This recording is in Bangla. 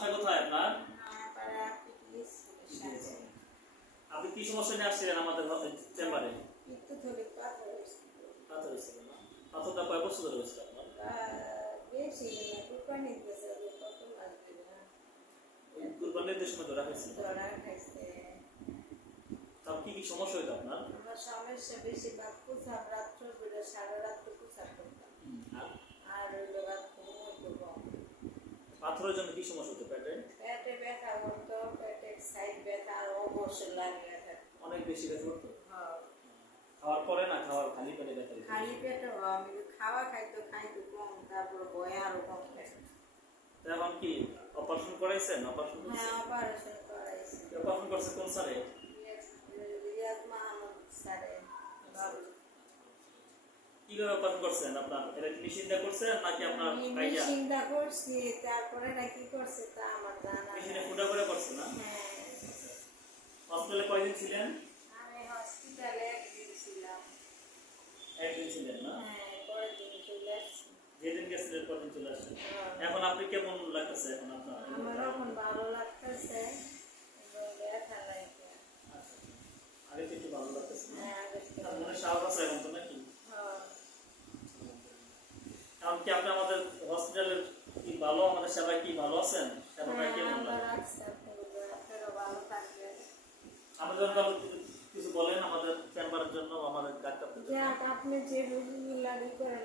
বাসা কোথায় আপনার? পাড়া পিটিস আপনি কি সমস্যা নিয়ে আসছিলেন আমাদের চেম্বারে? পিত্তথলি পাথর পাথর হয়েছিল না? পাথরটা কয় বছর ধরে হয়েছিল আপনার? বেশি না কুরবানি দিয়েছে কত লাগবে না ওই কুরবানির দেশ সময় ধরা হয়েছিল। ধরা খাইছে তার কি কি সমস্যা হইতো আপনার? আমার সমস্যা বেশিরভাগ কুচাপ রাত্র বেড়ে সারা রাত্র কুচাপ করতাম আর ওই লোক ঘুমোইতো কম পাথরের জন্য কি সমস্যা হতো পেটে? পেটে ব্যথা করতো পেটের সাইড ব্যথা আর অবশ্যই লাগে ব্যথা অনেক বেশি ব্যথা করতো? হ্যাঁ খাওয়ার পরে না খাওয়ার খালি পেটে ব্যথা হতো? খালি পেটে আমি খাওয়া খাইতো কম তারপর বয়ে আরো কম খাইতো এখন কি অপারেশন করাইছেন? অপারেশন হ্যাঁ অপারেশন করাইছে অপারেশন করছে কোন স্যারে? রিয়াদ মাহমুদ স্যারে বাবু কিভাবে অপারেশন করছেন আপনার? এটা কি মেশিন দিয়ে করছেন নাকি আপনার আইডিয়া? মেশিনটা করছি তারপরে এটা কি করছে তা আমার জানা মেশিনে ফুটা করে করছে না? হ্যাঁ হসপিটালে কয়দিন ছিলেন? আমি হসপিটালে একদিন ছিলাম একদিন ছিলেন না? হ্যাঁ পরের দিন চলে আসছি যেদিন গেছিলেন পরদিন চলে আসছেন। হ্যাঁ। এখন আপনি কেমন লাগতেছে এখন আপনার? আমার এখন ভালো লাগতেছে ব্যথা নাই আচ্ছা। আগে তো একটু ভালো লাগতেছে না? হ্যাঁ আগের থেকে তার মনে সাহস আছে এখন তো নাকি? হ্যাঁ এখন কি আপনি আমাদের হসপিটালের কি ভালো, আমাদের সেবায় কি ভালো আছেন? সেবাটা কেমন আমরা লাগে? রাখছি আপনারও ভালো থাকবে আমাদের জন্য কিছু বলেন আমাদের চেম্বারের জন্য, আমাদের ডাক্তারদের জন্য। যাক আপনি যে রোগীগুলা করেন